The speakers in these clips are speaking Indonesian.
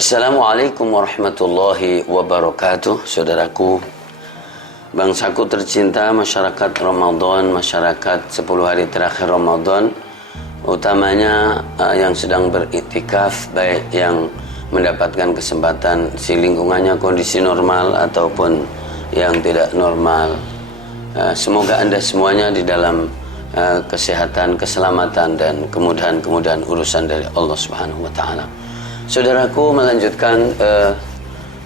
Assalamualaikum warahmatullahi wabarakatuh. Saudaraku, bangsaku tercinta, masyarakat Ramadan, masyarakat 10 hari terakhir Ramadan, utamanya yang sedang beriktikaf, baik yang mendapatkan kesempatan di lingkungannya kondisi normal ataupun yang tidak normal. Semoga Anda semuanya di dalam kesehatan, keselamatan dan kemudahan-kemudahan urusan dari Allah Subhanahu wa taala. Saudaraku, melanjutkan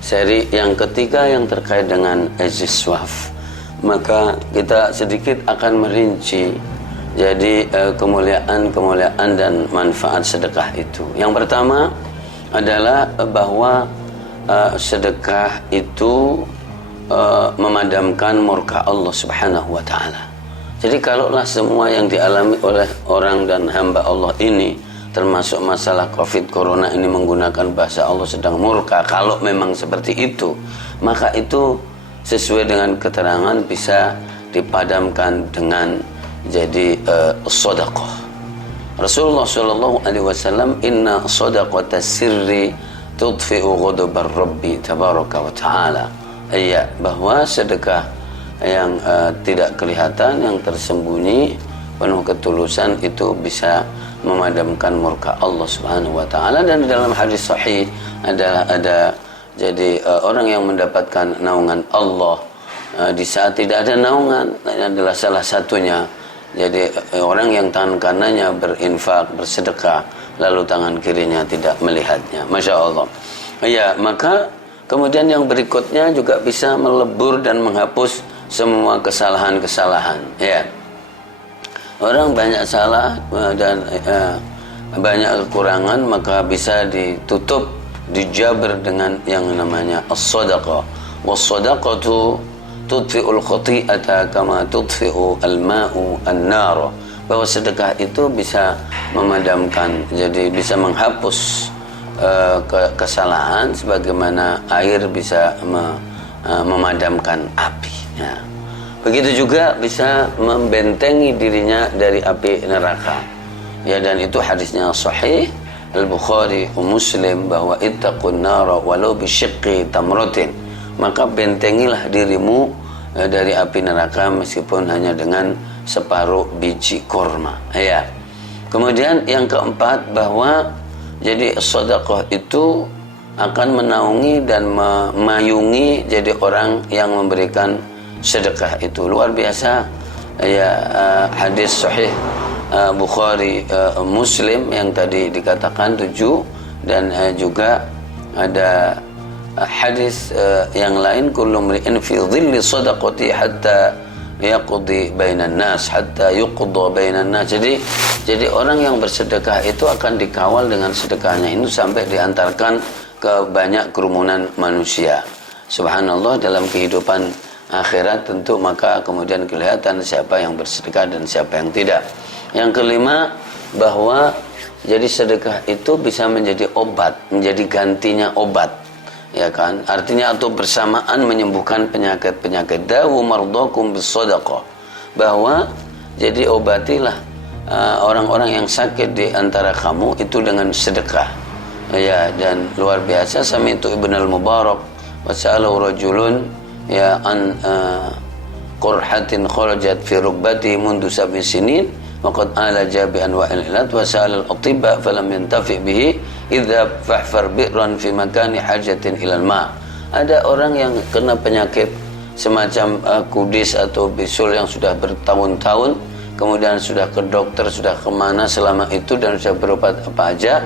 seri yang ketiga yang terkait dengan Azizwaf. Maka kita sedikit akan merinci jadi kemuliaan dan manfaat sedekah itu. Yang pertama adalah bahwa sedekah itu memadamkan murka Allah Subhanahu wa taala. Jadi kalaulah semua yang dialami oleh orang dan hamba Allah ini, termasuk masalah COVID Corona ini, menggunakan bahasa Allah sedang murka, kalau memang seperti itu, maka itu sesuai dengan keterangan bisa dipadamkan dengan jadi sedekah. Rasulullah sallallahu alaihi wasallam, inna shadaqata sirri tudfi'u ghadabar rabbi tabaraka wa ta'ala. Iya, bahwa sedekah yang tidak kelihatan, yang tersembunyi, penuh ketulusan, itu bisa memadamkan murka Allah Subhanahu wa taala. Dan di dalam hadis sahih ada jadi orang yang mendapatkan naungan Allah di saat tidak ada naungan, ini adalah salah satunya. Jadi orang yang tangan kanannya berinfak, bersedekah, lalu tangan kirinya tidak melihatnya. Masya Allah. Ya, maka kemudian yang berikutnya juga bisa melebur dan menghapus semua kesalahan-kesalahan. Ya. Orang banyak salah dan banyak kekurangan, maka bisa ditutup, dijabar dengan yang namanya as-sadaqah. Was-sadaqatu tudfi'ul khati'ata kama tudfi'u al-ma'u an-nar. Bahwa sedekah itu bisa memadamkan, jadi bisa menghapus kesalahan sebagaimana air bisa memadamkan api. Ya. Begitu juga bisa membentengi dirinya dari api neraka. Ya, dan itu hadisnya sahih Al-Bukhari Muslim, bahwa ittaqun nara walau bisyiqqi tamratin. Maka bentengilah dirimu dari api neraka meskipun hanya dengan separuh biji kurma. Ya. Kemudian yang keempat, bahwa jadi sedekah itu akan menaungi dan memayungi jadi orang yang memberikan sedekah itu. Luar biasa. Ya, hadis sahih Bukhari Muslim yang tadi dikatakan 7, dan juga ada hadis yang lain, kullu mri'in fi dhilli sadaqati hatta yaqdi bainan nas, hatta yuqda bainan nas. Jadi orang yang bersedekah itu akan dikawal dengan sedekahnya itu sampai diantarkan ke banyak kerumunan manusia. Subhanallah, dalam kehidupan akhirat tentu maka kemudian kelihatan siapa yang bersedekah dan siapa yang tidak. Yang kelima, bahwa jadi sedekah itu bisa menjadi obat, menjadi gantinya obat, ya kan? Artinya atau bersamaan menyembuhkan penyakit-penyakit. Dawu mardakum bisadaqah, bahwa jadi obatilah orang-orang yang sakit di antara kamu itu dengan sedekah. Ya, dan luar biasa, sami'tu Ibn al-Mubarak wa sa'alahu rajulun ya an qurhatin kharajat fi rukbati mundu 7 sinin wa qad alaja bi anwa'il ilat wa sa'al al-atibba falam yantafi bihi idza fahfar bi'ran fi makani hajatin ilal ma'. Ada orang yang kena penyakit semacam kudis atau bisul yang sudah bertahun-tahun, kemudian sudah ke dokter, sudah kemana selama itu dan sudah berobat apa aja,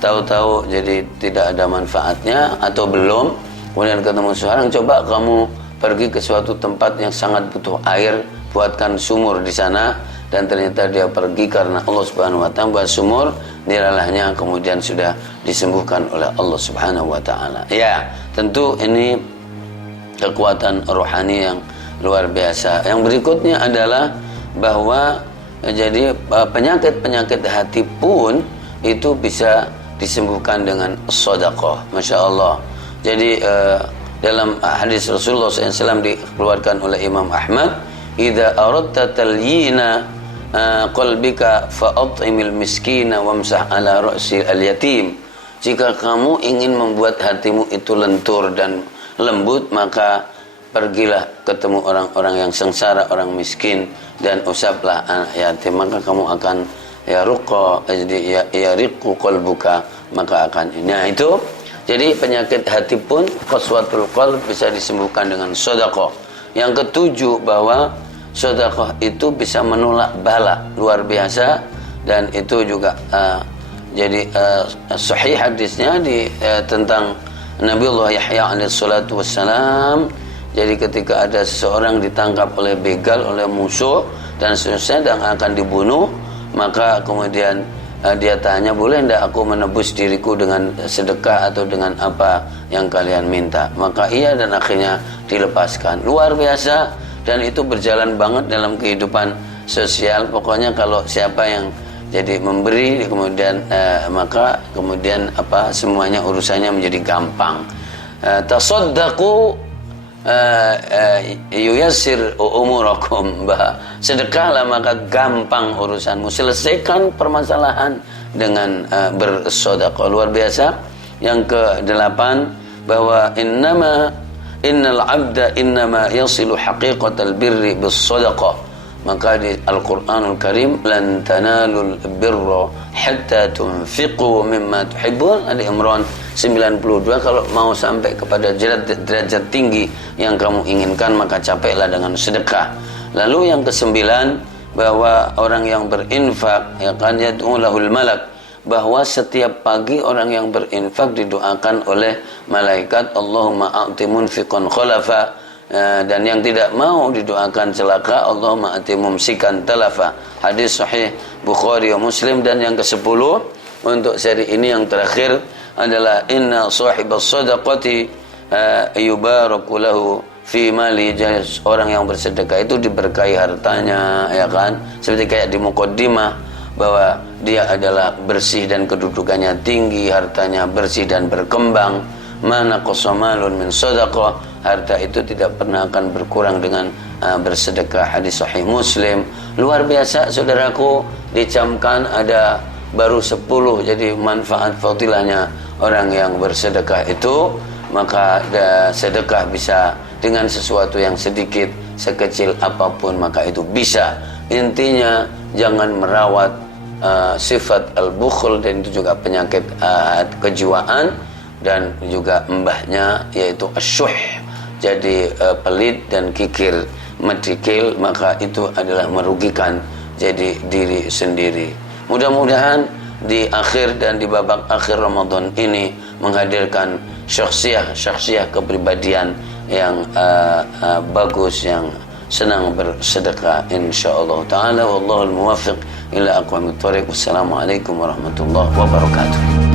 tahu-tahu jadi tidak ada manfaatnya atau belum. Kemudian ketemu seorang, coba kamu pergi ke suatu tempat yang sangat butuh air, buatkan sumur di sana. Dan ternyata dia pergi karena Allah Subhanahu wa taala buat sumur, diralahnya kemudian sudah disembuhkan oleh Allah Subhanahu wa taala. Ya, tentu ini kekuatan rohani yang luar biasa. Yang berikutnya adalah bahwa jadi penyakit-penyakit hati pun itu bisa disembuhkan dengan sedekah. Masya Allah. Jadi dalam hadis Rasulullah SAW dikeluarkan oleh Imam Ahmad, idza aradta talyina qalbika fa'at'imil miskina wamsah ala ra'si al-yatim. Jika kamu ingin membuat hatimu itu lentur dan lembut, maka pergilah ketemu orang-orang yang sengsara, orang miskin, dan usaplah anak yatim, maka kamu akan riqu qalbuka, maka akan ini. Nah, itu jadi penyakit hati pun qaswatul qalb bisa disembuhkan dengan sedekah. Yang ketujuh, bahwa sedekah itu bisa menolak bala, luar biasa. Dan itu juga jadi sahih hadisnya tentang Nabiullah Yahya alaihi salatu wassalam. Jadi ketika ada seseorang ditangkap oleh begal, oleh musuh dan seterusnya, dan akan dibunuh, maka kemudian dia tanya, boleh tidak aku menebus diriku dengan sedekah atau dengan apa yang kalian minta? Maka iya, dan akhirnya dilepaskan. Luar biasa, dan itu berjalan banget dalam kehidupan sosial. Pokoknya kalau siapa yang jadi memberi, kemudian maka kemudian semuanya urusannya menjadi gampang. Tasaddaqu yuyassir umurakum, sedekahlah maka gampang urusanmu, selesaikan permasalahan dengan bersedekah. Luar biasa. Yang ke-8, bahwa innal abda innama yasilu haqiqatal birri bis sadaqah. Maka di Al-Quranul Karim, lan tanalul birra hatta tunfiqu mimma tuhibbun, Ali Imran 92. Kalau mau sampai kepada derajat tinggi yang kamu inginkan, maka capeklah dengan sedekah. Lalu yang ke-9, bahwa orang yang berinfak, ya kan, yad'u lahul malak, bahwa setiap pagi orang yang berinfak didoakan oleh malaikat, Allahumma a'ti munfiqan khalafa. Dan yang tidak mau didoakan celaka, Allahumma ati mumsikan talafa. Hadis sahih Bukhari wa Muslim. Dan yang ke-10 untuk seri ini, yang terakhir, adalah inna sahibas sadaqati yubaraku lahu fi mali. Orang yang bersedekah itu diberkahi hartanya, ya kan, seperti kayak di muqaddimah, bahwa dia adalah bersih dan kedudukannya tinggi, hartanya bersih dan berkembang. Mana qasamalun min sadaqah, harta itu tidak pernah akan berkurang dengan bersedekah. Hadis sahih Muslim. Luar biasa, saudaraku, dicamkan ada baru 10 jadi manfaat fadilahnya orang yang bersedekah itu. Maka sedekah bisa dengan sesuatu yang sedikit, sekecil apapun, maka itu bisa. Intinya jangan merawat sifat al-bukhl, dan itu juga penyakit kejiwaan, dan juga mbahnya yaitu asyuh, jadi pelit dan kikir, medikil, maka itu adalah merugikan jadi diri sendiri. Mudah-mudahan di akhir dan di babak akhir Ramadan ini menghadirkan syakhsiyah kepribadian yang bagus, yang senang bersedekah insyaallah taala. Wallahul muwaffiq ila aqwamit thoriq. Wassalamualaikum warahmatullahi wabarakatuh.